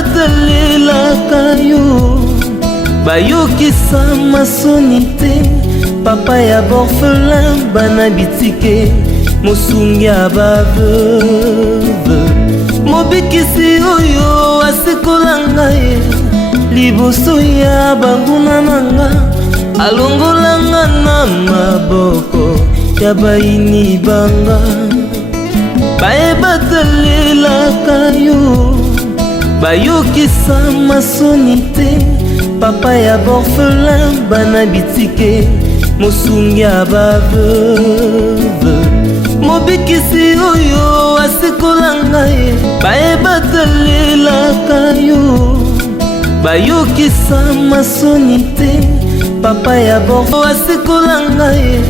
batalelaka yo bayokisa masoni te papa ya borphelin bana bitike mosungi ya baveuve mobikisi oyo asikola ngai liboso ya banguna nanga alongolanga na maboko ya bayini banga bayebatalelaka yo bayokisa masoni te papa ya borphelin bana bitike mosungi ya baveuve mobikisi oyo asikola ngai bayebatalelaka yo bayokisa masoni te papa ya borphelin asikola ngai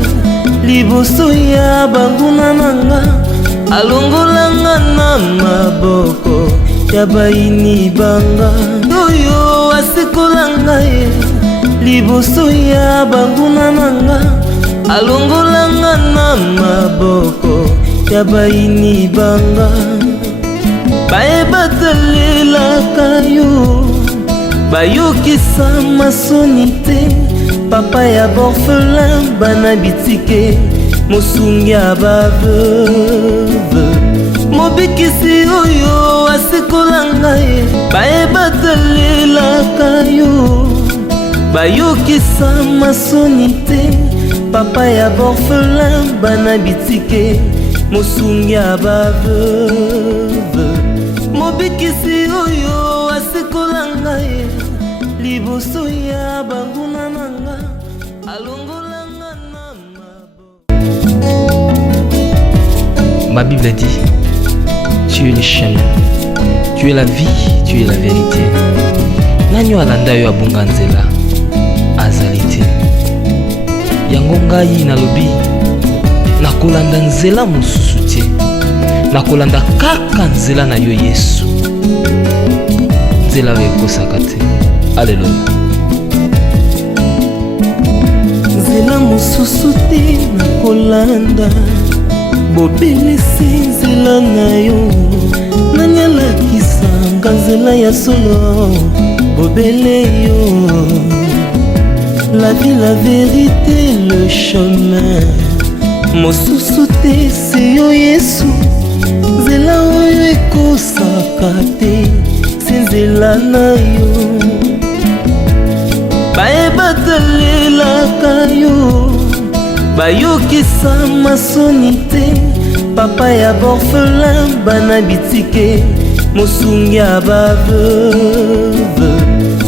liboso ya banguna nanga alongolanga na maboko ya bayini banga oyo asikola ngai liboso ya banguna nanga alongolanga na maboko ya bayini banga bayebatalelaka yo bayokisa masoni te papa ya borphelin bana bitike mosungi ya baveuve mobikisi oyo asikola ngai bayebatalelaka yo bayokisa masoni te papa ya borphelin bana bitike mosungi ya baveuve mobikisi oyo asikola ngai liboso ya banguna nanga alongolanga na maboko. Ma Bible dit, tu es le chemin, tu es la vie, tu es la vérité. Nanyo alanda yo abunga nzela azali te. Yango ngai nalobi nakolanda nzela mosusu te. Nakolanda kaka nzela na yo Yesu. Nzela ekosaka te. Alléluia. Nzela mosusu te nakolanda bobelisi nzela na yo nani alakisanga nzela ya solo bobele yo la vie la vérité le chemin mosusu te se yo Yesu nzela oyo ekosaka te se nzela na yo bayebatalelaka yo bayokisa masoni te papa ya borphelin bana bitike mosungi ya baveuve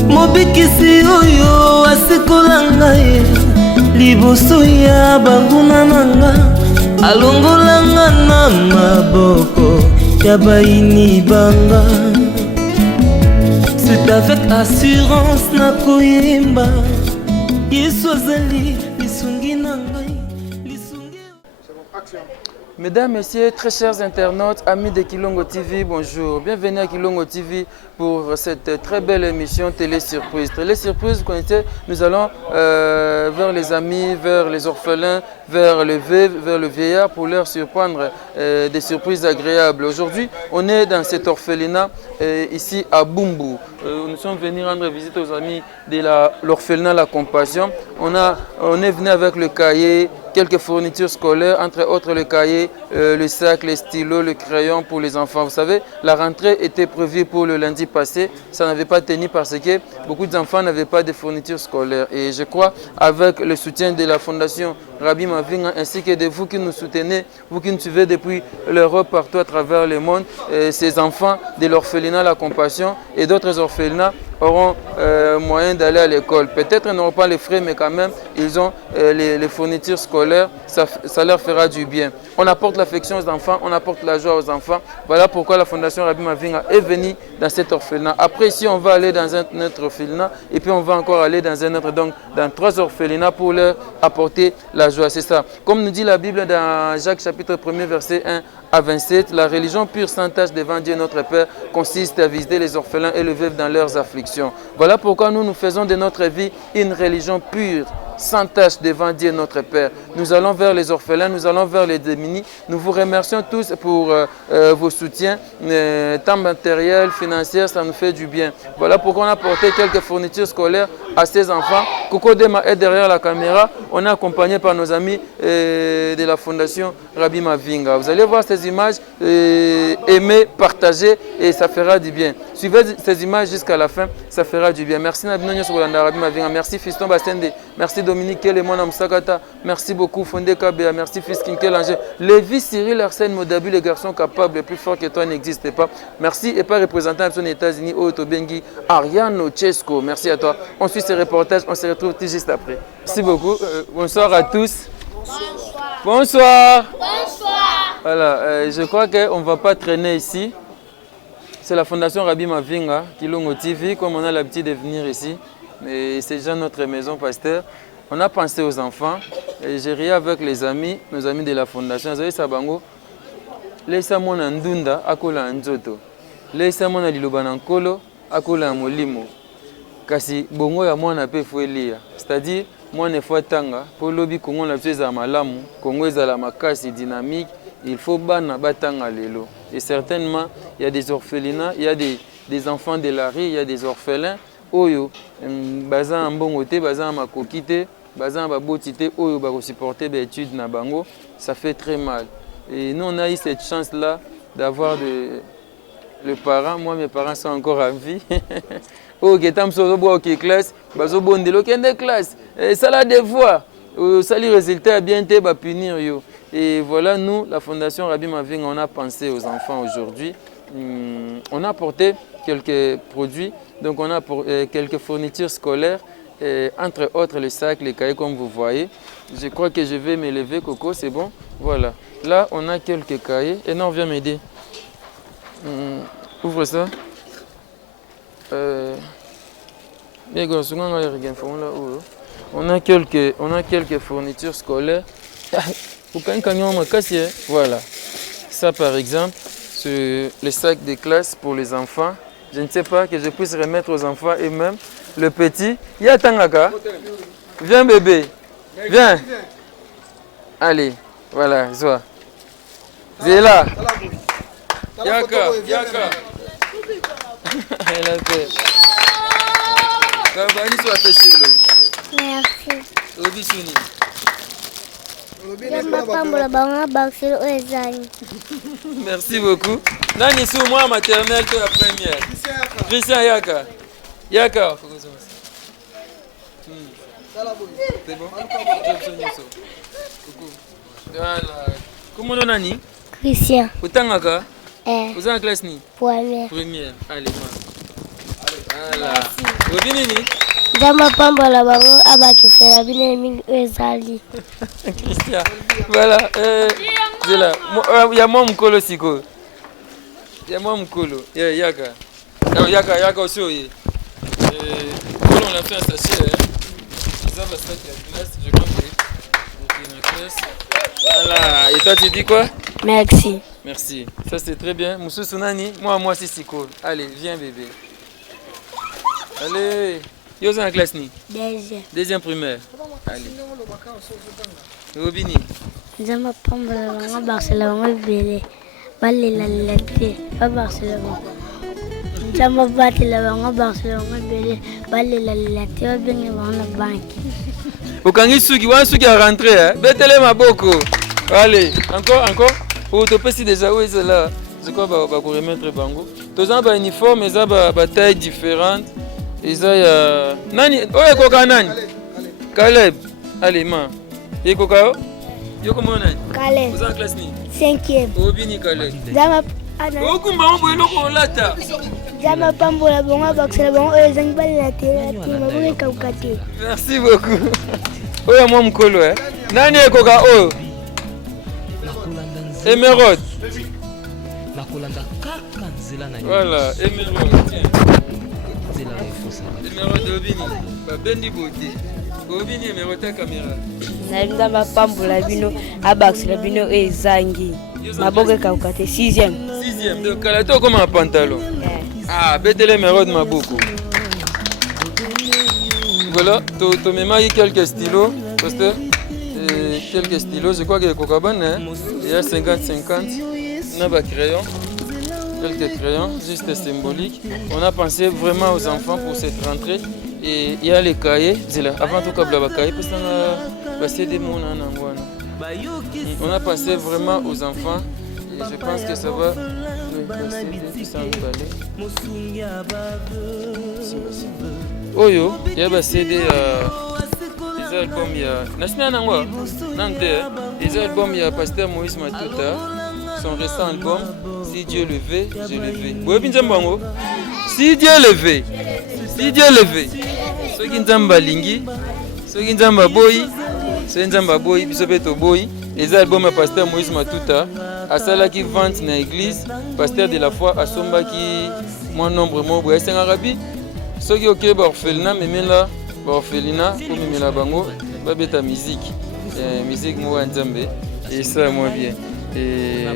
mobikisi oyo asikola ngai liboso ya banguna nanga alongolanga na maboko ya bayini banga. C'est avec assurance nakoyemba Yesu azali lisungi na ngai lisungi. Mesdames, Messieurs, très chers internautes, amis de Kilongo TV, bonjour. Bienvenue à Kilongo TV pour cette très belle émission Télé Surprise. Télé Surprise, vous connaissez, nous allons vers les amis, vers les orphelins, vers le veuve, vers le vieillard pour leur surprendre des surprises agréables. Aujourd'hui, on est dans cet orphelinat ici à Bumbu. Nous sommes venus rendre visite aux amis de l'orphelinat La Compassion. On est venu avec le cahier, quelques fournitures scolaires, entre autres le cahier, le sac, les stylos, le crayon pour les enfants. Vous savez, la rentrée était prévue pour le lundi passé. Ça n'avait pas tenu parce que beaucoup d'enfants n'avaient pas de fournitures scolaires. Et je crois, avec le soutien de la Fondation Rabbi Mavinga ainsi que de vous qui nous soutenez, vous qui nous suivez depuis l'Europe, partout à travers le monde, ces enfants de l'orphelinat La Compassion et d'autres orphelinats auront moyen d'aller à l'école. Peut-être ils n'auront pas les frais, mais quand même, ils ont les fournitures scolaires. Ça leur fera du bien. On apporte l'affection aux enfants, on apporte la joie aux enfants. Voilà pourquoi la Fondation Rabbi Mavinga est venue dans cet orphelinat. Après, ici, on va aller dans un autre orphelinat et puis on va encore aller dans un autre, donc dans 3 orphelinats pour leur apporter la joie. C'est ça. Comme nous dit la Bible dans Jacques chapitre 1er, verset 1 à 27, la religion pure sans tache devant Dieu notre Père consiste à visiter les orphelins et les veuves dans leurs afflictions. Voilà pourquoi nous faisons de notre vie une religion pure, sans tache devant Dieu notre Père. Nous allons vers les orphelins, nous allons vers les démunis. Nous vous remercions tous pour vos soutiens, tant matériels, financiers, ça nous fait du bien. Voilà pourquoi on a apporté quelques fournitures scolaires à ces enfants. Coco Dema est derrière la caméra. On est accompagné par nos amis de la Fondation Rabbi Mavinga. Vous allez voir ces images, aimer, partager et ça fera du bien. Suivez ces images jusqu'à la fin, ça fera du bien. Merci Nabinonyo Sokolanda Rabbi Mavinga. Merci Fiston Basende. Merci Dominique Kelemona Msakata. Merci beaucoup Fondé Kabea. Merci Fiskin Kelanger. Lévi Cyril Arsène Modabu, les garçons capables, plus forts que toi n'existent pas. Merci et pas représentant des États-Unis, Oto Bengi, Ariano Chesco. Merci à toi. On suit ces reportages, on se retrouve tout juste après. Merci beaucoup. Bonsoir à tous. Bonsoir. Bonsoir. Bonsoir. Voilà, je crois qu'on ne va pas traîner ici. C'est la Fondation Rabbi Mavinga, Kilongo TV, comme on a l'habitude de venir ici. Et c'est déjà notre maison, pasteur. On a pensé aux enfants. Et j'ai ri avec les amis, nos amis de la Fondation. Vous avez Sabango. Laissez moi ndunda akola nzoto. Laissez moi liloba nkolo akola molimo. Kasi bongo ya mwana pe fuelia. C'est-à-dire moi ne faut tanga pour lobi Congo na pesa malamu, Congo ezala makasi dynamique, il faut bana batanga lelo. Et certainement il y a des orphelinats, il y a des enfants de la rue, il y a des orphelins oyo baza mbongo te, baza makoki te, baza baboti te oyo ba supporter des études na bango, ça fait très mal. Et nous on a eu cette chance là d'avoir le parent, moi mes parents sont encore en vie. Oh, qui est en classe, bazo bondelo kende classe. Et ça la devoir. Ça les résultats bien te ba punir yo. Et voilà nous la Fondation Rabbi Mavinga, on a pensé aux enfants aujourd'hui. On a apporté quelques produits, donc on a quelques fournitures scolaires, entre autres les sacs, les cahiers comme vous voyez. Je crois que je vais me lever, Coco, c'est bon. Voilà. Là, on a quelques cahiers. Et non, viens m'aider. Ouvre ça. On a quelques fournitures scolaires. Voilà. Ça, par exemple, c'est les sacs de classe pour les enfants. Je ne sais pas que je puisse remettre aux enfants eux-mêmes. Le petit, Yatangaka. Viens bébé. Viens. Allez, voilà, Zoa. Zéla. Yaka. Elle a fait. Merci. Merci beaucoup. Nani sous moi maternelle que la première. Christian Yaka. Yaka. C'est bon? Voilà. Comment on a Nani? Christian. Utangaka? Vous êtes en classe ni? Première. Allez, voilà. Vous venez ni? Dama pamba la bango abakisela bine mingi ezali. Christian. Voilà. Zela. Il y a moi mkolo siko. Il y a moi mkolo. Yaka. Yaka aussi. On a fait un sachet. Ça va se faire la classe. Je crois que la classe. Voilà. Et toi tu dis quoi? Merci. Merci. Ça c'est très bien. Moussou Sunani. Moi c'est siko. Allez, viens bébé. Allez. Yo en classe ni? Deuxième primaire. Allez. Robini. Dama pamba la bango abakisela bango bele. Balela lete. Abakisela bango. Dama batela bango abakisela bango bele. Balela lete. Babenge bango na banki. Okangi suki, wan suki a rentré, hein? Betele maboko. Allez, encore. Oh, tu peux si déjà où est là? Je crois qu'on va remettre bango. Tous les uniformes, ils ont des tailles différentes. Ils ont Nani, oh, il y a Nani? Caleb. Allez, man. Il y a Coca? Yo comment on a? Caleb. Vous êtes en classe ni? 5e. Obini Caleb. Dama Oh, kumba on boit l'eau lata. Dama pamba la bango abakisela bango ezangi balela te. Mabuke kaukate. Merci beaucoup. Oh, ya moi mkolo, hein? Nani est Coca? Oh. Émeraude. Voilà, émeraude. Émeraude Obini. Bendi beauté. Obini émeraude ta caméra. Nalinga mapambola bino abakisela bino ezangi. Maboke kaukate 6e. 6e. Donc kalato comme un pantalon. Ah, betele émeraude maboko. voilà, tu me mets quelques stylos, pasteur. Quelques stylos, je crois que Kokabane, hein, il y a 50-50. On a des crayons, quelques crayons, juste symboliques. On a pensé vraiment aux enfants pour cette rentrée. Et il y a les cahiers, avant tout cas, les cahiers, parce qu'on a passé des mots en angoisse. On a pensé vraiment aux enfants et je pense que ça va nous passer s'emballer. Oyo, il y a passé des albums, il y a des albums, il y a Pasteur Moïse Matuta, son récent album, Si Dieu le veut, je le veux. Si Dieu le veut, si Dieu le veut, ceux qui n'ont pas lingi, ceux qui n'ont pas boy, ceux qui n'ont pas boy, puis ceux qui n'ont pas boy, les albums à Pasteur Moïse Matuta, à cela qui vante dans l'église, Pasteur de la foi, à Somba qui, mon nombre, mon boy, c'est un arabi, ceux qui ont été orphelinat, mais là, orphelinat, pour me la bango, va mettre la musique, musique moi en Zambé, et ça moi bien. Et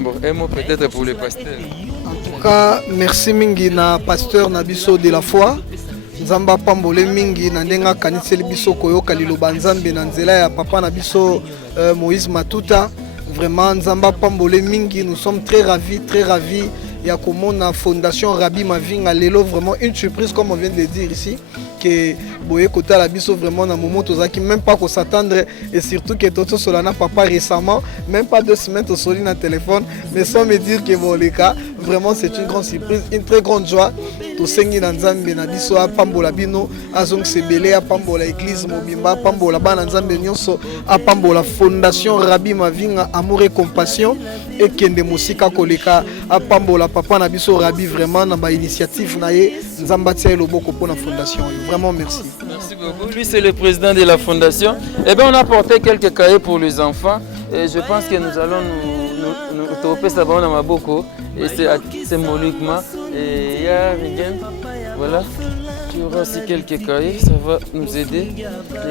bon, un mot peut-être pour les pasteurs. En tout cas, merci mingi na pasteur Nabiso de la foi. Nzamba pambole mingi na ndenga kaniseli biso koyoka liloba nzambe na nzela ya papa na biso Moïse Matuta. Vraiment Nzamba pambole mingi, nous sommes très ravis ya komona fondation Rabbi Mavinga lelo, vraiment une surprise comme on vient de le dire ici que boye kota la biso vraiment na moment tozaki même pas qu'on s'attendre et surtout que toto solana papa récemment même pas 2 semaines au soli na téléphone, mais sans me dire que bon les cas vraiment c'est une grande surprise, une très grande joie. To sengi na nzambe na biso apambola bino azong sebele apambola église mobimba apambola bana nzambe nyonso apambola fondation Rabbi Mavinga amour et compassion et kende musika koleka apambola papa na biso Rabbi vraiment na ba initiative na ye nzamba tia loboko pour la fondation. Vraiment merci. Merci beaucoup. Lui c'est le président de la fondation. Et bien on a apporté quelques cahiers pour les enfants et je pense que nous allons nous toper ça dans ma boko et c'est symboliquement. Et il y a rien, voilà, tu auras aussi quelques cahiers, ça va nous aider.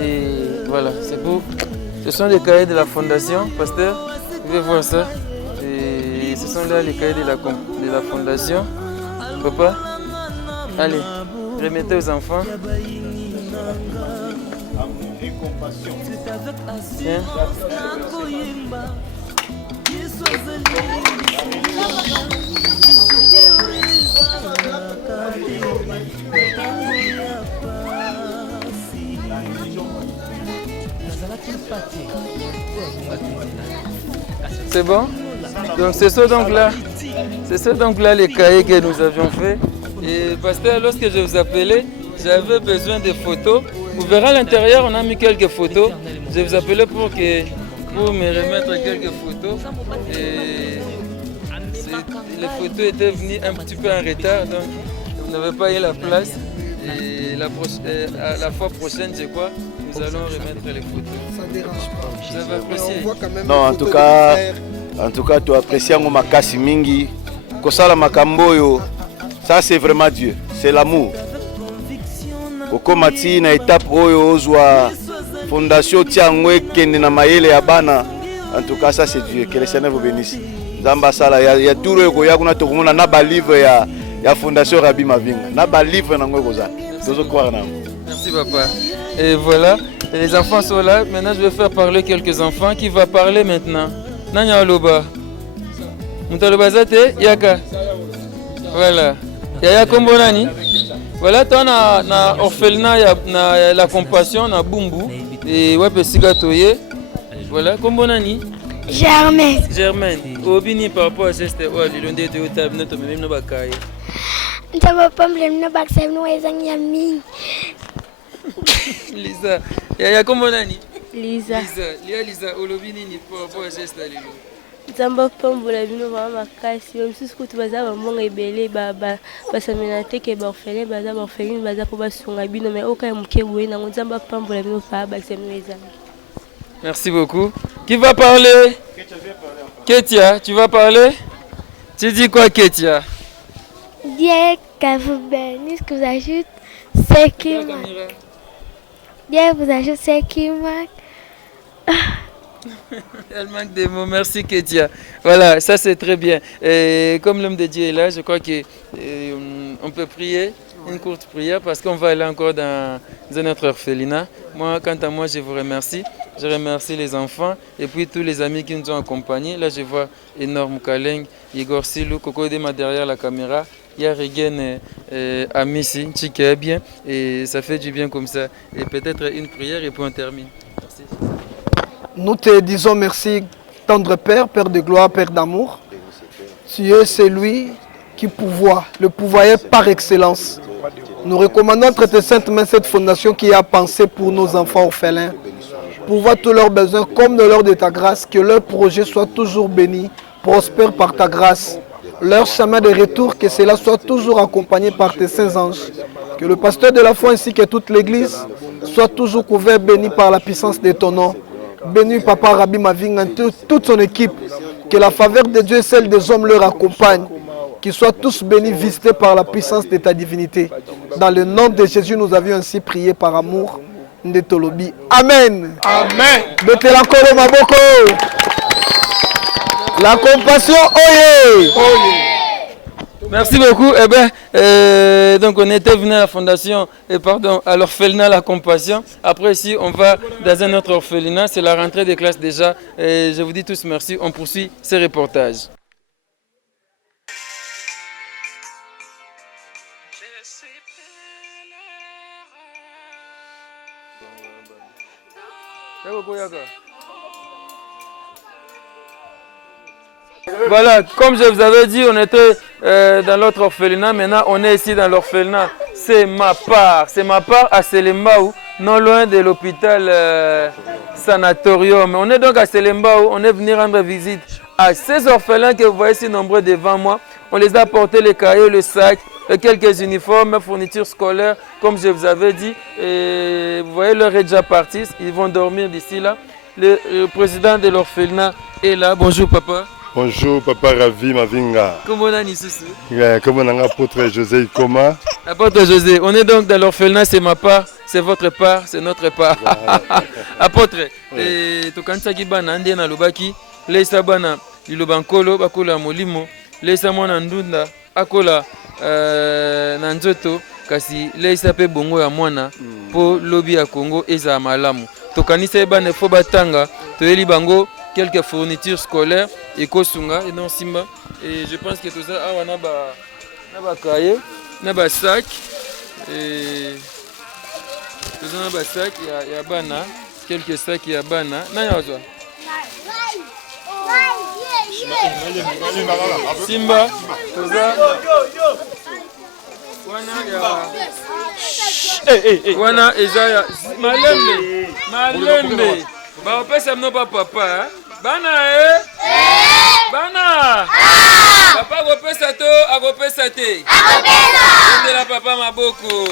Et voilà, c'est beau. Ce sont les cahiers de la fondation, pasteur, vous pouvez voir ça. Et ce sont là les cahiers de la fondation. Papa, allez, remettez aux enfants. Tiens. C'est bon? Donc c'est ça donc là les cahiers que nous avions fait. Et pasteur, lorsque je vous appelais, j'avais besoin de photos. Vous verrez à l'intérieur, on a mis quelques photos. Je vous appelais pour me remettre quelques photos. Et les photos étaient venues un petit peu en retard, donc on n'avait pas eu la place. Et la fois prochaine, je crois, nous allons remettre les photos. Ça ne dérange pas. Ça va apprécier. Non, en tout cas, tu apprécies mon makasi mingi. Kosala makamboyo, ça c'est vraiment Dieu, c'est l'amour. Okomati na étape oyo ozwa fondation tiangwe kende na mayele ya bana. En tout cas, ça c'est Dieu. Que le Seigneur vous bénisse. Zamba sala ya turo yoko ya kuna tokomona na ba livre ya fondation Rabbi Mavinga. Na ba livre na ngwe kozana. Tozo croire na. Merci papa. Et voilà, les enfants sont là. Maintenant, je vais faire parler quelques enfants. Qui va parler maintenant? Nanya Oloba. Mutaloba zate yaka. Voilà. Yaya kombo nani? Voilà, tu as na orphelinat na la compassion na Bumbu et ouais pesika toye. Voilà, kombo nani? Germaine. Obini par rapport à cette lilonde de table notre même no bakaye. Ntaba problème na baksa no ezang yami. Lisa, yaya kombo nani? Lisa. Lisa, olobini ni par rapport à cette lilo. Nzamba pambola bino ba makasi misusu kutu baza bambonga ebele basamena te ke baorphelin baza baorpheline baza po basunga bino mais oka moke boye nango nzamba pambola bino pa basemeno ezanga. Merci beaucoup. Qui va parler? Ketia, tu vas parler? Tu dis quoi Ketia? Dieu que vous bénisse, que vous ajoute ce qui manque. Dieu vous ajoute ce qui manque. Elle manque des mots, merci Ketia. Voilà, ça c'est très bien. Et comme l'homme de Dieu est là, je crois qu'on peut prier, une courte prière, parce qu'on va aller encore dans un autre orphelinat. Moi, quant à moi, je vous remercie. Je remercie les enfants et puis tous les amis qui nous ont accompagnés. Là, je vois énorme Kaleng, Igor Silou, Coco Dema derrière la caméra. Il y a Regen Amissi, Tchike bien, et ça fait du bien comme ça. Et peut-être une prière et puis on termine. Merci. Nous te disons merci, tendre Père, Père de gloire, Père d'amour. Tu es celui qui pourvoit, le pourvoyeur par excellence. Nous recommandons entre tes saintes mains cette fondation qui a pensé pour nos enfants orphelins. Pourvois tous leurs besoins comme de l'ordre de ta grâce, que leur projet soit toujours béni, prospère par ta grâce. Leur chemin de retour, que cela soit toujours accompagné par tes saints anges. Que le pasteur de la foi ainsi que toute l'église soit toujours couvert, béni par la puissance de ton nom. Béni Papa Rabbi Mavinga, toute son équipe. Que la faveur de Dieu et celle des hommes leur accompagne. Qu'ils soient tous bénis, visités par la puissance de ta divinité. Dans le nom de Jésus, nous avions ainsi prié par amour. Ndetolobi. Amen. Amen. Betelakolo Maboko. La compassion, oye. Merci beaucoup. Eh ben, donc on était venu à la fondation, à l'orphelinat La Compassion. Après ici, on va dans un autre orphelinat. C'est la rentrée des classes déjà. Et je vous dis tous merci. On poursuit ces reportages. Voilà, comme je vous avais dit, on était dans l'autre orphelinat. Maintenant, on est ici dans l'orphelinat. C'est ma part à Selembao, non loin de l'hôpital sanatorium. On est donc à Selembao, on est venu rendre visite à ces orphelins que vous voyez si nombreux devant moi. On les a apporté les cahiers, le sac, quelques uniformes, fournitures scolaires, comme je vous avais dit. Et vous voyez, l'heure est déjà partie, ils vont dormir d'ici là. Le président de l'orphelinat est là. Bonjour papa. Bonjour Papa Ravi Mavinga. Comment on a Nisusu? Comment on a apôtre José Ikoma? Apôtre José, on est donc dans l'orphelinat, c'est ma part, c'est votre part, c'est notre part. Apôtre, et tokansaki bana ndie na lobaki, leisa bana lilobankolo bakola molimo, leisa mwana ndunda akola na nzoto kasi leisa pe bongo ya mwana po lobi ya Congo eza malamu. Tokanisa bana fo batanga, toyeli bango quelques fournitures scolaires et kosunga et non simba et je pense que tout ça a na ba cahier na ba sac et tout ça na ba sac ya bana quelques sacs ya bana na yazo simba tout ça wana eza ya malembe ba pesa mno papa bana bana papa agopesa to agopesa te agopesa papa maboko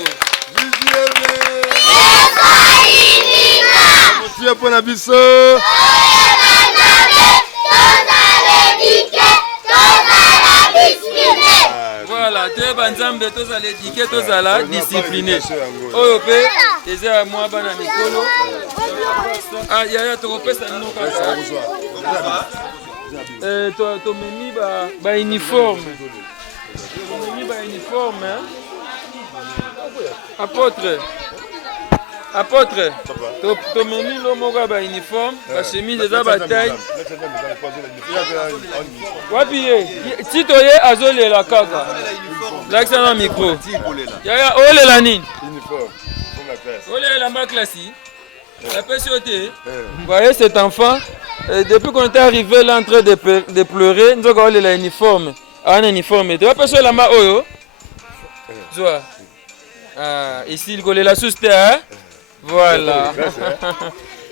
Monsieur pona biso voilà te banzambe tozala éduqué tozala discipliné oyo pe eza ya mwa bana mikolo yaya tokopesa nino kaka tomemi bauniforme apôtre tomemi lo moko ya bauniforme bachemise eza bataille wapi ye ti toye azolela kaka lakisa na micro yaya olela nini olela mba klasi apesi yo te voyez cet enfant depuis qu'on était arrivé là en train de pleurer nzoka olela uniforme ana uniforme te apesi yo elamba oyo zwa ici likolela susu te voilà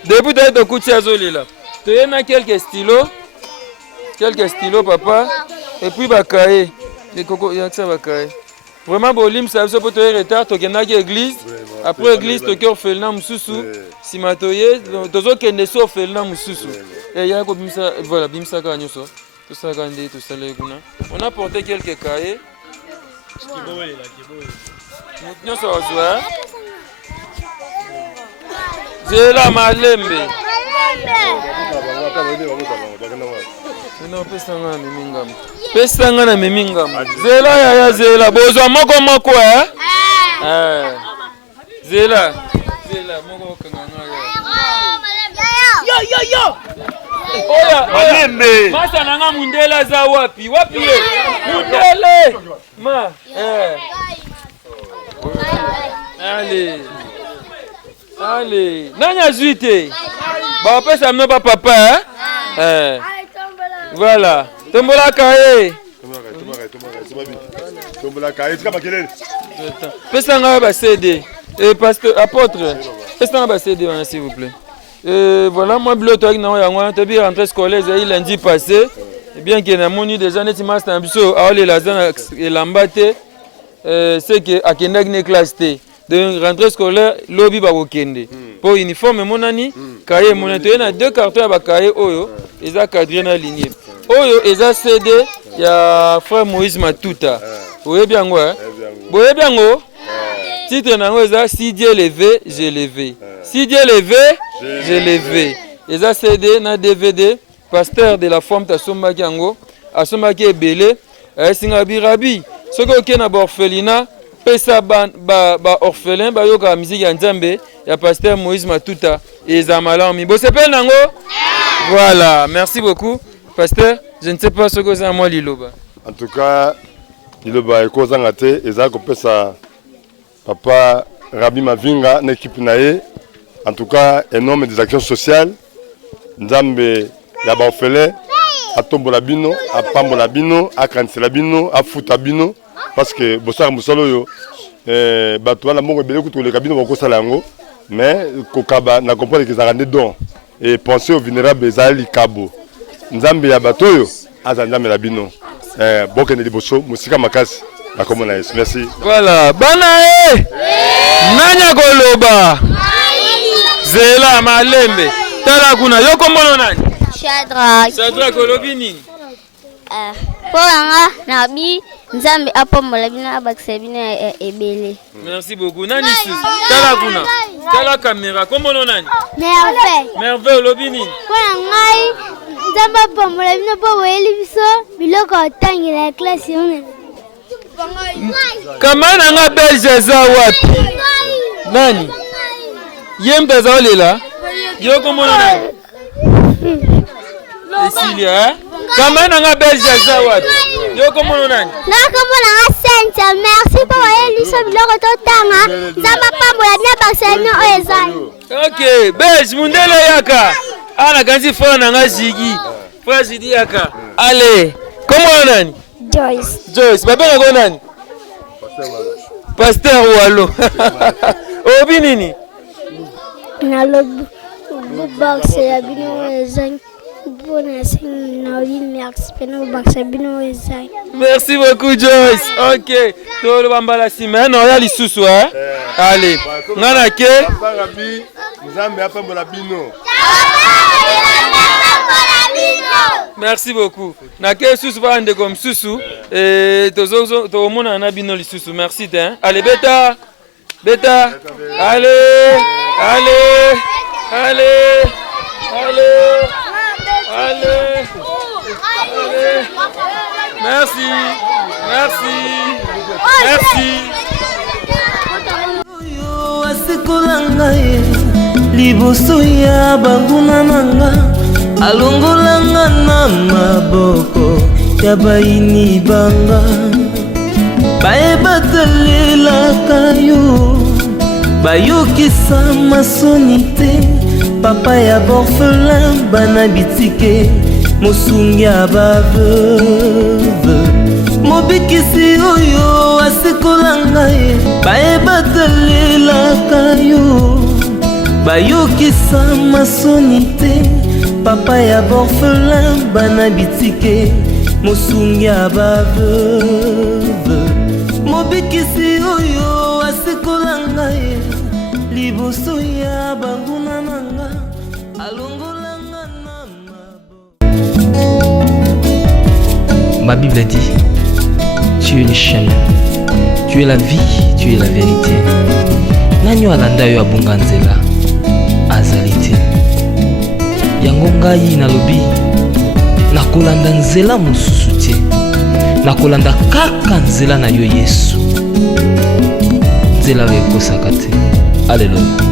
depuis toye tokuti azolela toye na quelques stylos papa et puis bakaye yakisa bakaye vraiment bolimisa biso mpo toye retard tokendaki église après église toki orphelinat mosusu nsima toye tozokende so orphelinat mosusu eya kobimisa voilà bimisaka nyonso tosalaka nde tosalaki kuna on a porté quelques cahiers nyonso azwa zela malembe Non, pesanga na memingam. Zela ya zela bozo moko Zela moko kanganga yo. Oya malembe. Masa nanga mundela za wapi? Mundele. Ma Allez. Nanya zuite. Ba pesa mno ba papa Voilà. Tombola kaye. Pesanga ba CD. Pasteur apôtre. Pesanga ba CD s'il vous plaît. Voilà moi bloto avec na yango to bi rentrée scolaire lundi passé. Bien qu'il na moni déjà net master ambiso awle la zone elambate c'est que akenda ne classe T. De rentrée scolaire lobby ba kokende. Pour uniforme monani kaye monato na deux cartons ba kaye oyo eza cadré na lignée. Oyo eza CD ya frère Moïse Matuta. Oye bien ngwa. Boye bien ngo. Titre nango eza si Dieu levé, j'ai levé. Si Dieu levé, j'ai levé. Eza CD na DVD pasteur de la forme ta sombaki yango. Asombaki ebele singa birabi. Soko okena ba orphelinat pesa ba orphelin ba yoka musique ya Nzambe ya pasteur Moïse Matuta et Zamalami. Bo sepel nango. Voilà, merci beaucoup. Pasteur, je ne sais pas ce que c'est à moi liloba. En tout cas, liloba est causant à te, et ça que ça papa Rabbi Mavinga, une équipe nae. En tout cas, énorme des actions sociales. Nzambe yaba orphelin, à tombola bino, à pambola bino, à cancela bino, à futa bino, parce que bossar musalo yo, bateau la mongo belé kutu le cabino vont kosalango, mais kokaba na comprendre que ça rende don et penser aux vulnérables ezali kabo. Nzambe ya batoyo azandame la bino bokene liboso musika makasi nakomona Yesu. Merci. Voilà bana nanya koloba zela malembe tala kuna yoko mono nani Shadrach kolobi nini Poranga nabi Nzambe apombola bino abakisa bino ebele. Merci beaucoup. Nani sus tala kuna tala caméra komono nani Merveille lobi nini Poranga Nzambe apombola bino po weli biso biloko otangira ya classe yone. Kamana nga belge za wapi? Nani? Yembe za olela? Yoko mona nani? Cecilia, kamana nga belge za wapi? Yoko mona nani? Nako mona nga Sainte, merci po weli biso biloko totanga. Nzambe apombola bino abakisa bino oyezali. OK, belge mundele yaka. Ana kanzi frère nanga Zigi. Frère Zigi yaka. Allez, comment nani? Joyce, baba ngako nani? Pasteur Walo. Obi nini? Na lobu boxe ya bino ezang. Bona sing na merci pena boxe bino ezang. Merci beaucoup Joyce. OK. To lo bambala sima no ya lisusu Allez. Ngana ke Rabbi Nzambe apambola bino. Merci beaucoup. Nake susu va ande comme susu et to mona na bino lisusu. Merci Allez beta. Allez. Merci. Yo asikolanga liboso ya banguna nanga alongolanga na maboko ya baini banga bayebatalelaka yo bayokisa masoni te papa ya borphelin bana bitike mosungi ya baveuve mobikisi oyo asikolanga ye bayebatalelaka yo bayokisa masoni te papa ya borphelin bana bitike mosungi ya baveuve mobikisi oyo asikolanga ye liboso ya banguna nanga alongolanga na Ma Bible dit, tu es le chemin, tu es la vie, tu es la vérité. Nanyo alanda yo abunga nzela azalite. yango ngai nalobi nakolanda nzela mosusu te, nakolanda kaka nzela na yo Yesu, nzela oyo ekosaka te. Alleluya.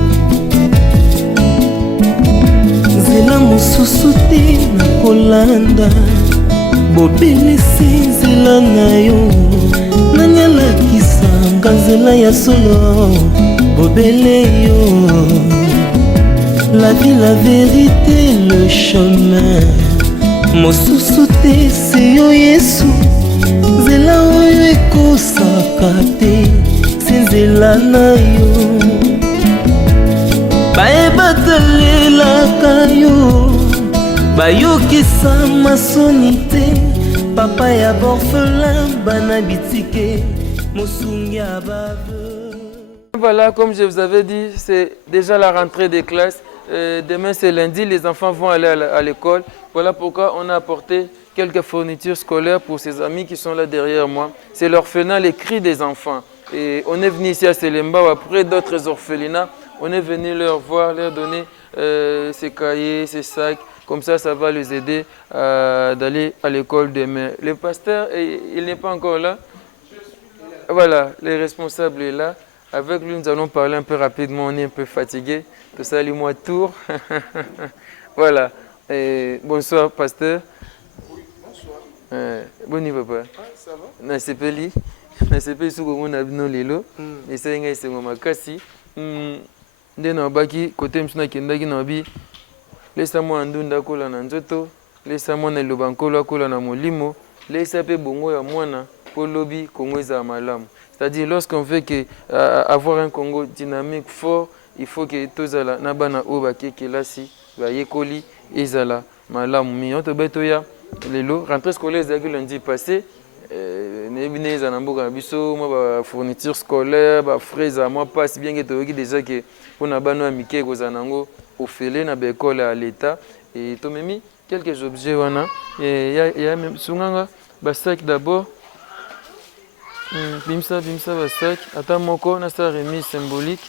nzela mosusu te nakolanda, bobelisi nzela na yo, nani alakisanga nzela ya solo, bobele yo. La vie, la vérité, le chemin mosusu te se yo Yesu, nzela oyo ekosaka te se nzela na yo. Bayebatalelaka yo, bayokisa masoni te, papa ya borphelin bana bitike, mosungi ya baveu. Voilà, comme je vous avais dit, c'est déjà la rentrée des classes. Demain c'est lundi, les enfants vont aller à l'école. Voilà pourquoi on a apporté quelques fournitures scolaires pour ces amis qui sont là derrière moi. C'est l'orphelinat Les Cris des enfants. Et on est venu ici à Selemba ou après d'autres orphelinats. On est venu leur voir, leur donner ces cahiers, ces sacs. Comme ça, ça va les aider d'aller à l'école demain. Le pasteur, il n'est pas encore là. Voilà, le responsable est là. Avec lui, nous allons parler un peu rapidement. On est un peu fatigué. Tout ça, moi tour. Voilà. Et bonsoir, pasteur. Oui, bonsoir. Bon niveau, papa. Ça va? Nasepeli sous mon abino lelo. Et ça, c'est mon makasi. Nde na baki côté msuna kendaki na bi. Laisse moi ndunda kola na nzoto. Laisse moi na lobankolo kola na molimo. Laisse pe bongo ya mwana po lobi kongweza malamu. C'est-à-dire lorsqu'on veut que avoir un Congo dynamique fort, il faut que tozala na bana oba kekelasi ba yekoli ezala malamu. Mi on to betoya lelo rentrée scolaire ezaki lundi passé. Nebine za namboka na biso moi ba fourniture scolaire ba frais à moi passe bien que toyoki déjà que pour na bana mike koza nango ofele na ba école à l'état et to memi quelques objets wana et ya même sunganga ba sac d'abord. Bimsa basak ata moko na sa remise symbolique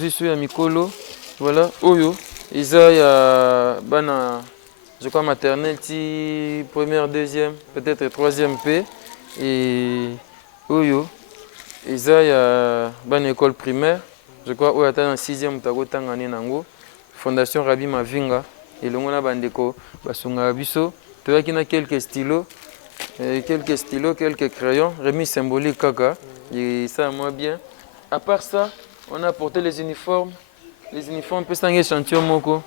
je suis à mikolo voilà oyo isa ya bana je crois maternelle ti première deuxième peut-être troisième P et oyo isa ya bana école primaire je crois oyo ata na sixième tako tangani nango fondation Rabbi Mavinga elongo na bandeko basunga biso toyaki na quelques stylos. Quelques crayons, remise symbolique kaka, et ça moi bien. À part ça, on a apporté les uniformes peut s'en échantillon moko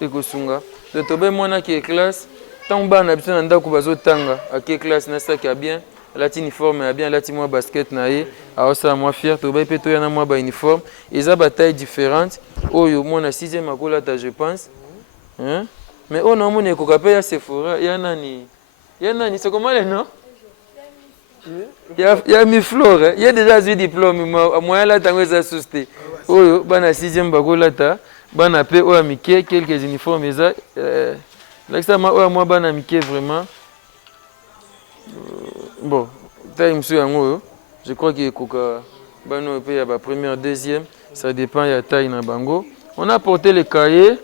et kosunga. De tobe mona qui est classe, tant bas na besoin d'anda kubazo tanga, à qui classe na ça qui a bien, la uniforme a bien, la moi basket nae, à ça moi fier, tobe pe to yana moi ba uniforme, ils ont bataille différente. Oh yo moi na 6e akola ta je pense. Hein? Mais on a mon ekokape ya Sephora, yana ni c'est comment les noms? Il y a mis flore, il y a déjà eu diplôme, moi là tango ça susté. Oh, bana 6e bagolata, bana pe o amike quelques uniformes ça là ça moi bana amike vraiment. Bon, taille monsieur yango, je crois que koka bana pe ya ba première deuxième, ça dépend ya taille na bango. On a apporté les cahiers,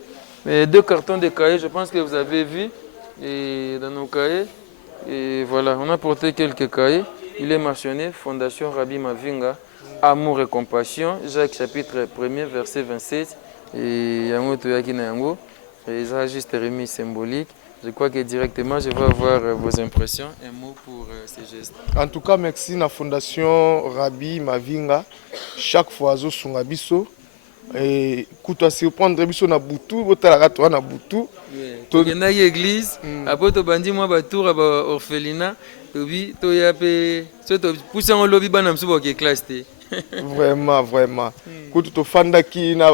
2 cartons de cahiers, je pense que vous avez vu et dans nos cahiers. Et voilà, on a porté quelques cahiers. Il est mentionné Fondation Rabbi Mavinga, Amour et Compassion, Jacques chapitre 1er, verset 27. Et Yango Toyaki Yango, et ça juste remis symbolique. Je crois que directement je vais avoir vos impressions, un mot pour ces gestes. En tout cas, merci à la Fondation Rabbi Mavinga. Chaque fois, je suis à Bisso. Et quand on se prendre biso na butu, botala to na butu. To kenda l'église, après to bandi moi ba tour ba orphelinat, to bi to ya pe so to pousser en lobby bana msubo ke classe té. Vraiment. Quand to fanda ki na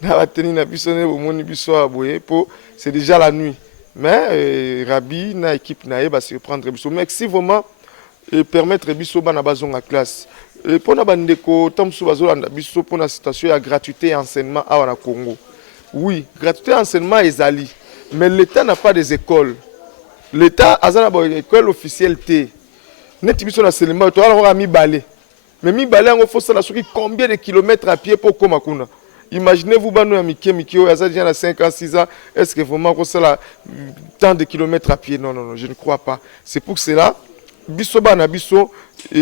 ba teni na biso ne bomoni biso aboye po c'est déjà la nuit. Mais Rabbi na équipe na ba se prendre biso. Merci vraiment et permettre biso bana bazonga classe. Et pour la bande de Tamsou Bazolanda, pour la situation de gratuité et enseignement à Congo. Oui, gratuité et enseignement est ali. Mais l'État n'a pas des écoles. L'État a une école officielle. Net biso na Selemba, tu as mis balai. Mais mi balai, il faut savoir combien de kilomètres à pied pour Komakuna. Imaginez-vous, bano ya miki miki, à ça déjà à 5 ans, 6 ans, est-ce que vraiment qu'on ça tant de kilomètres à pied? Non, non, non, je ne crois pas. C'est pour cela, biso bana biso,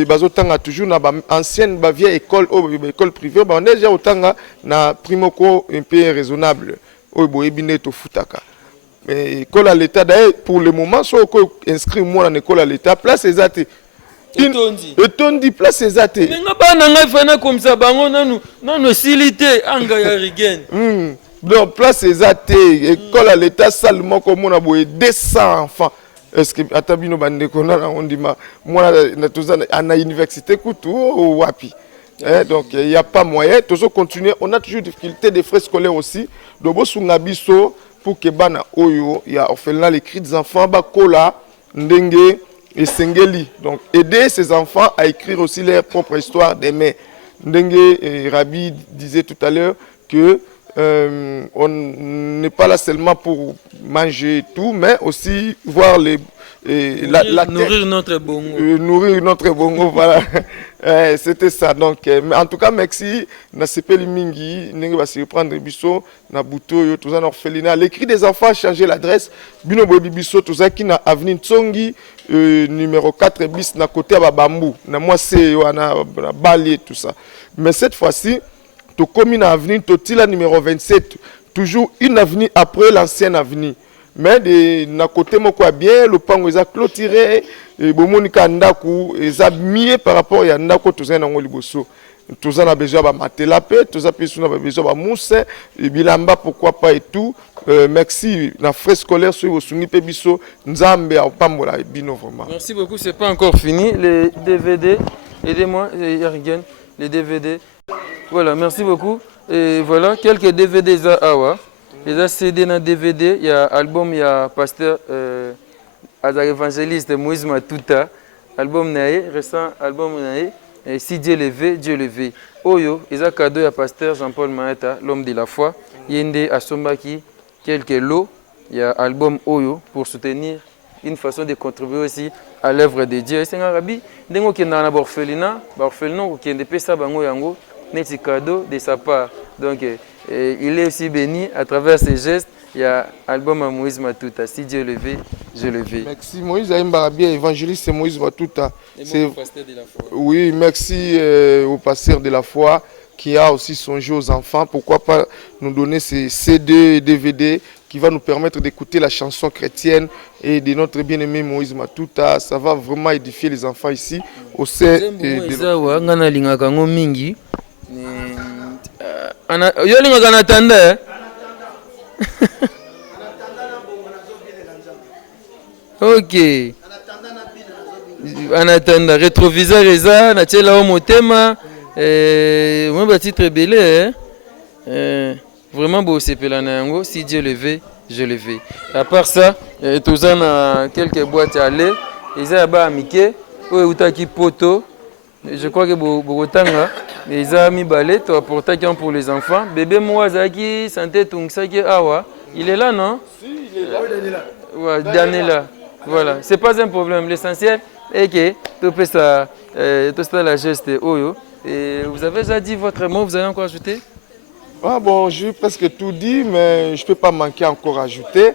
bazotanga toujours na ba ancienne ba vieille école, école privée, on est déjà otanga na primoko un peu raisonnable. Boye bine to futaka. Mais école à l'état d'ailleurs pour le moment, soit inscrit moi en école à l'état, place exacte. Etondi place exacte. Nga bana nga fana comme ça bango nanu silité anga ya rigen. Donc place exacte, école à l'état seulement comme on a boye 200 enfants. Est-ce que atabino bande kona on dit moi na tozana à université kutu wapi. Donc il n'y a pas moyen, toujours continuer, on a toujours des difficultés des frais scolaires aussi. Donc sunga biso pour que bana oyo ya orphelinat les cris des enfants bakola ndenge et sengeli. Donc aider ces enfants à écrire aussi leur propre histoire d'aimer. Ndenge Rabi disait tout à l'heure que on n'est pas là seulement pour manger et tout, mais aussi voir les nourrir notre bongo. Nourrir notre bongo, voilà. C'était ça. Donc, en tout cas, merci. Na sepeli mingi, n'engue va se reprendre biso, na buto, tout ça, orphelinat. L'écrit des enfants a changé l'adresse. Bino bobi biso, tout ça, qui na avenue Tsongi, numéro 4 bis, na côté à Bambou. Na moi, c'est, na Bali, tout ça. Mais cette fois-ci, to commune avenue Totila numéro 27, toujours une avenue après l'ancienne avenue. Mais de na côté moko bien le pango est clôturé et bomonika ndaku est mieux par rapport à ndako tous en liboso. Tous en a besoin ba matela pe, tous a besoin ba mousse et bilamba pourquoi pas et tout. Merci na frais scolaire sur osuni pe biso nzambe a pambola bino vraiment. Merci beaucoup, c'est pas encore fini les DVD. Aidez-moi Yargen, les DVD. Voilà, merci beaucoup. Et voilà, quelques DVD za awa. Il y a CD dans DVD, il y a album, il y a pasteur évangéliste Moïse Matuta, album naé, récent album naé, si Dieu le veut, Dieu le veut. Oyo, il y a cadeau, il y a pasteur Jean-Paul Maeta, l'homme de la foi. Il y a Asombaki, quelques lots, il y a album Oyo pour soutenir une façon de contribuer aussi à l'œuvre de Dieu. C'est un rabbi, dengo qui est dans la orphelinat, qui est de ça bango yango, n'est cadeau de sa part. Donc il est aussi béni à travers ses gestes. Il y a album à Moïse Matuta. Si Dieu le veut, je le veux. Merci Moïse Aïmbarabia, évangéliste c'est Moïse Matuta. C'est le pasteur de la foi. Oui, merci au pasteur de la foi qui a aussi songé aux enfants. Pourquoi pas nous donner ces CD et DVD qui va nous permettre d'écouter la chanson chrétienne et de notre bien-aimé Moïse Matuta. Ça va vraiment édifier les enfants ici au sein de Yolinga kanatanda ok anatanda rétroviseur eza na tela o motema moi ba titre belé vraiment beau sepela na yango si Dieu le veut je le veux. À part ça tous en quelques boîtes à lait eza ba amike o utaki poto. Je crois que Bogotanga, les amis balais, tu apportes pour les enfants. Bébé Mouazaki, santé Tungsaki, awa, il est là, non? Si, il est là. Ouais, Daniela. Voilà, c'est pas un problème. L'essentiel est que tu fais ça, la geste Oyo. Et vous avez déjà dit votre mot, vous allez encore ajouter? Ah bon, j'ai presque tout dit, mais je ne peux pas manquer encore à ajouter.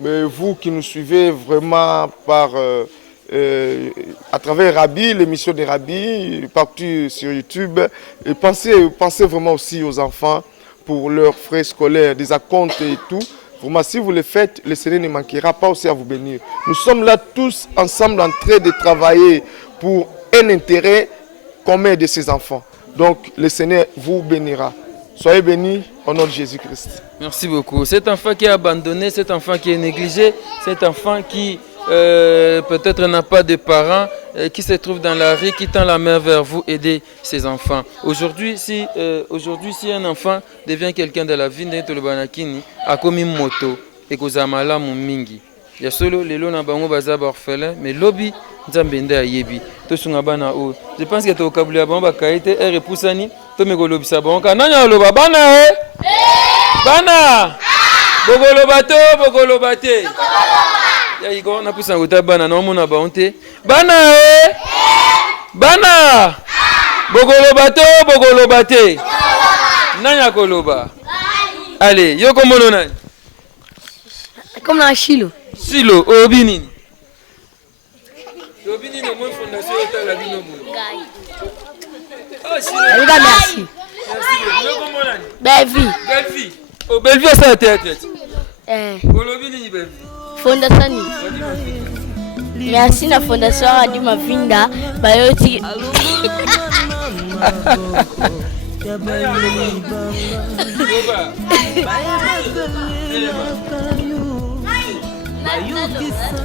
Mais vous qui nous suivez vraiment par... à travers Rabi, l'émission de Rabi, partout sur YouTube, et pensez vraiment aussi aux enfants pour leurs frais scolaires, des acomptes et tout. Vraiment, si vous le faites, le Seigneur ne manquera pas aussi à vous bénir. Nous sommes là tous ensemble en train de travailler pour un intérêt commun de ces enfants. Donc, le Seigneur vous bénira. Soyez bénis au nom de Jésus-Christ. Merci beaucoup. Cet enfant qui est abandonné, cet enfant qui est négligé, cet enfant qui peut-être n'a pas de parents, qui se trouve dans la rue, qui tend la main vers vous, aider ses enfants. Aujourd'hui, si un enfant devient quelqu'un de la vie, a commis moto et que zamala mingi. Il y a solo les lots na bango bazaba orphelin, mais lobby nzambende ayebi. To sunga bana o. Je pense que to kabuli bango ba kaite et repoussani, to me golobi sa bango kananya loba bana bana. Bogolo bate. Ya igo na pusa ngota bana na mona baonte. Bana bana. Bogolo bate. Nanya koloba. Allez, yo comment on a? Comme la Chilo. Silo, Obini. Obini, no moins fondation, la vie no moins. Ah, Silo. Merci. Merci. Yo comment on a? Belle vie. Belle vie. Oh, belle vie, ça a été athlète. Olobini ni belle vie. Fondation. Merci la fondation Radi Mavinga. Bayoti.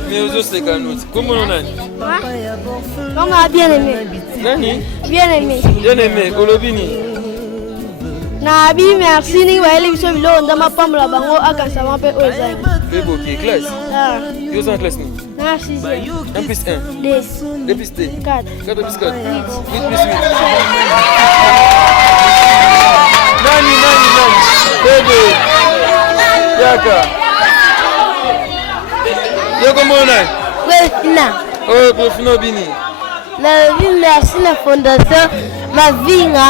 Mais aux autres, c'est canot. Comment on a? On a bien aimé. Nani? Bien aimé. Bien aimé. Olobini. Nabi, merci. Ni wa ele biso bilo ndama pamla bango akansama pe ozai. Bebo qui est classe. Ah. Yo en classe ni. Na 6e. 1 plus 1. 2 plus 2. 4. 4 plus 4. 8 plus 8. Nani. Bebe. Yaka. Yo comment on a? Wefina. Oh, Profino Bini. La vie, merci la fondation Mavinga.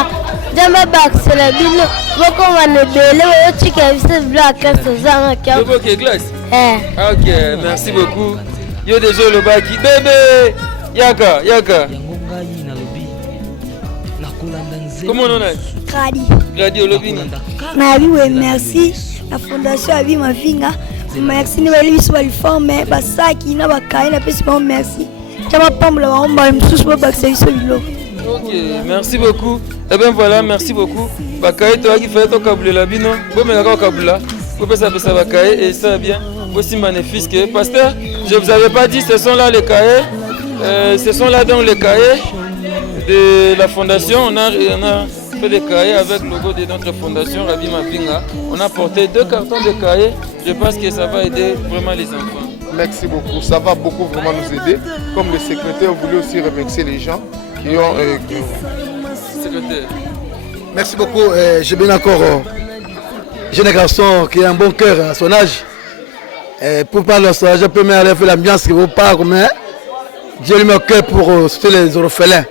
Jamba Bax la bino. Boko wanebele wo chika vise black zanga kia. Bebo qui est classe. Ok, merci beaucoup. Yo déjà le baki. Bébé. Yaka. Comment on a? Gradi Olobini. Nabi, oui, merci. La fondation Abi Mavinga. Merci, nous allons nous former. Basaki, na bakai, na pesi bon merci. Jamba pamla wa omba msusu bo Bax biso bilo. Ok, merci beaucoup. Eh bien voilà, merci beaucoup. Bakaye, toi qui fais ton câble la bino. Bon, mais d'accord, câble. Vous pouvez savoir ça Bakaye et ça bien. Aussi magnifique que pasteur. Je vous avais pas dit, ce sont là les cahiers. Ce sont là donc les cahiers de la fondation. On a fait des cahiers avec le logo de notre fondation Rabi Mavinga. On a porté 2 cartons de cahiers. Je pense que ça va aider vraiment les enfants. Merci beaucoup. Ça va beaucoup vraiment nous aider. Comme le secrétaire voulait aussi remercier les gens qui ont... Secrétaire. Merci beaucoup. J'ai bien encore jeune garçon qui a un bon cœur à son âge. Pour parler de son âge, je peux me faire l'ambiance qui vous parle. Dieu lui met au cœur pour soutenir les orphelins.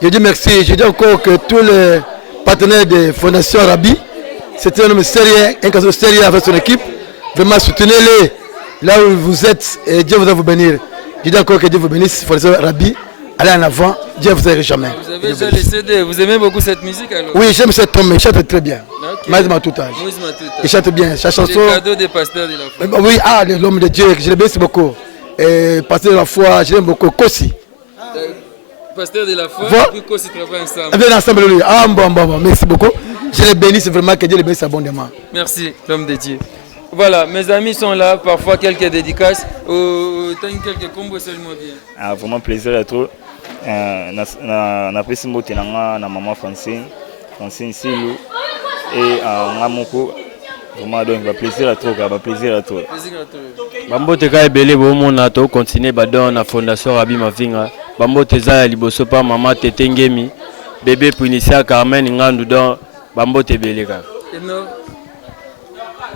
Je dis merci. Je dis encore que tous les partenaires de Fondation Rabi, c'était un homme sérieux, un garçon sérieux avec son équipe. Vraiment soutenez-les là où vous êtes et Dieu vous bénir. Je dis encore que Dieu vous bénisse, Fondation Rabi. Allez en avant, Dieu vous aide jamais. Vous avez déjà les CD, vous aimez beaucoup cette musique alors? Oui, j'aime cet homme, il chante très bien. Maïs Matoutage. Il chante bien, sa chanson. C'est le cadeau des pasteurs de la foi. Oui, l'homme de Dieu, je l'aime beaucoup. Pasteur de la foi, je l'aime beaucoup. Kossi. Pasteur de la foi, et puis Kossi travaille ensemble. Bien ensemble, lui. Bon, merci beaucoup. Je les bénis, c'est vraiment que Dieu les bénisse abondamment. Merci, l'homme de Dieu. Voilà, mes amis sont là, parfois quelques dédicaces. Quelques combos seulement bien. Vraiment plaisir à toi. Napesi mbote na nga na maman Francine Silou et ngamoko vraiment donc ba plaisir à toi. Bambote ka ebele bomona to continuer badon na fondation Rabi Mavinga. Bambote za ya liboso pa maman Tete Ngemi, bébé Punisia Carmen Ngandu don bambote ebele ka.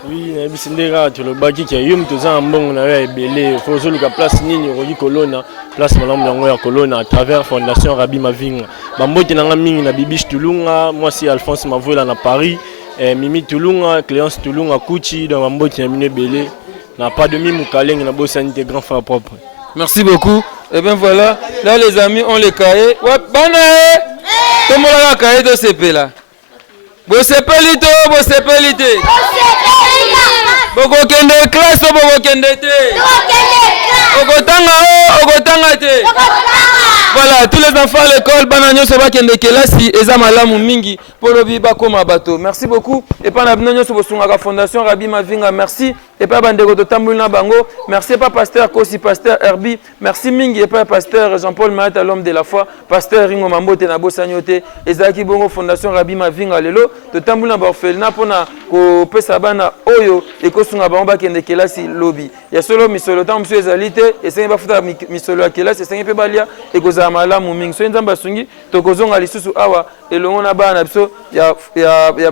Oui, bisindera to le baki ki yum to za mbongo na ya ebele faut zoluka place nini rogi kolona place malamu yango ya kolona à travers fondation Rabi Mavinga. Bambote na nga mingi na Bibiche Tulunga, moi si Alphonse Mavola na Paris, Mimi Tulunga, Cléance Tulunga Kuchi dans bambote na mine ebele na pas de mimi Kaleng na bosanité grand frère propre. Merci beaucoup. Et bien voilà, là les amis ont les cahiers. Ouais, banae. Comment la cahier de CP là? Bosepelite. Boko kende classe boko kende te. Okotanga te. Voilà, tous les enfants à l'école, bananyo soba kende kelasi eza malamu mingi polo biba koma bato. Merci beaucoup. Et pas na binonyo sobo sunga fondation Rabi Mavinga. Merci. Et pas bandeko to tambulina bango. Merci pas pasteur Kosi, pasteur Herbi. Merci mingi et pas pasteur Jean-Paul Maata l'homme de la foi, pasteur Ringo Mambote na bosanyote. Ezaki bongo fondation Rabi Mavinga lelo to tambulina ba orphelina pona ko pesa bana oyo et ko sunga ba omba kende kelasi lobby. Ya solo misolo tam monsieur ezalite et sengi ba futa misolo ya kelasi sengi pe balia et ko za malamu mingi. So nzamba sungi to kozonga lisusu awa elongo na bana biso ya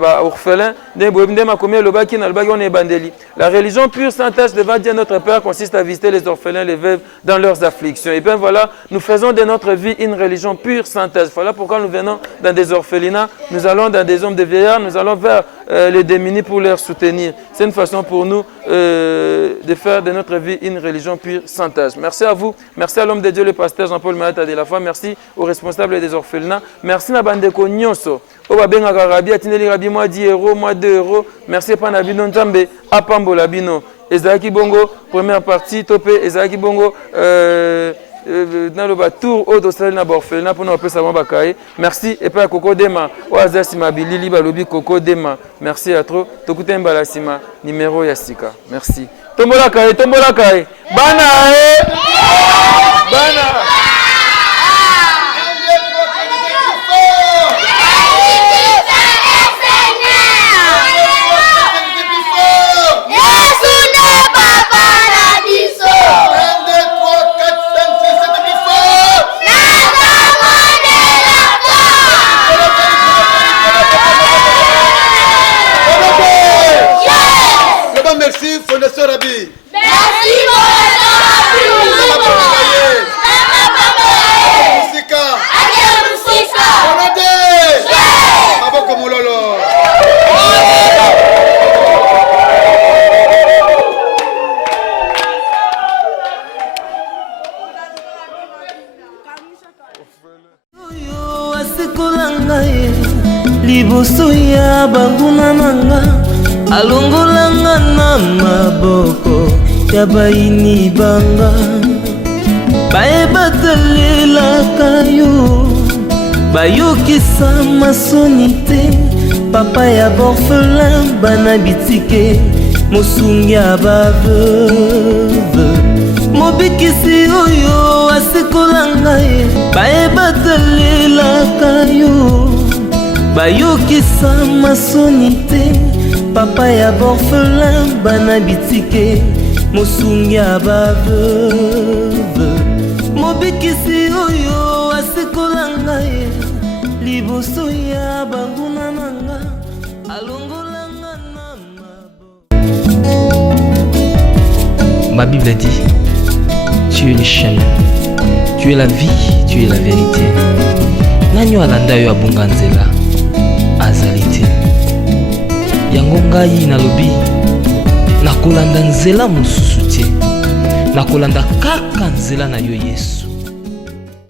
ba orphelin de boyinde makomi lobaki na lobaki on est bandeli. La religion pure sans tâche devant Dieu notre Père consiste à visiter les orphelins, les veuves dans leurs afflictions. Et bien voilà, nous faisons de notre vie une religion pure sans tâche. Voilà pourquoi nous venons dans des orphelinats, nous allons dans des hommes de vieillards, nous allons vers les démunis pour les soutenir. C'est une façon pour nous de faire de notre vie une religion pure, sans tâche. Merci à vous. Merci à l'homme de Dieu, le pasteur Jean-Paul Malata de la foi. Merci aux responsables des orphelinats. Merci à Bandeko Nyonso. Oba benga Rabi, atineli Rabi, moi 10 €, moi 2 €. Merci à Nabino Nzambe, à Pambola Bino. Ezaki Bongo, première partie, topé, Ezaki Bongo, dans le tour au dossier na orphelinat pour nous savoir bakaye. Merci et pas Coco Dema, Oazasi Mabilili Balobi Coco Dema. Merci à trop. Tokute Mbalasima, numéro Yasika. Merci. Tombola Kaye, Bana Bana. Merci, Fondation Rabi. Merci, Fondation liboso ya banguna nanga alongolanga na maboko ya baini banga bayebatelelaka yo bayokisa masoni te papa ya borfelin bana bitike mosungi ya baveuve mobikisi oyo asekolanga ye bayebatelelaka yo bayokisa masoni te papa ya borfelin bana bitike mosungi ya baveuve mobikisi oyo asekolanga ye liboso ya banguna nanga alongolanga na Ma Bible dit, tu es le chemin, tu es la vie, tu es la vérité. Nanyo alanda yo abunga nzela azali te. Yango ngai nalobi nakolanda nzela mosusu te. Nakolanda kaka nzela na yo Yesu.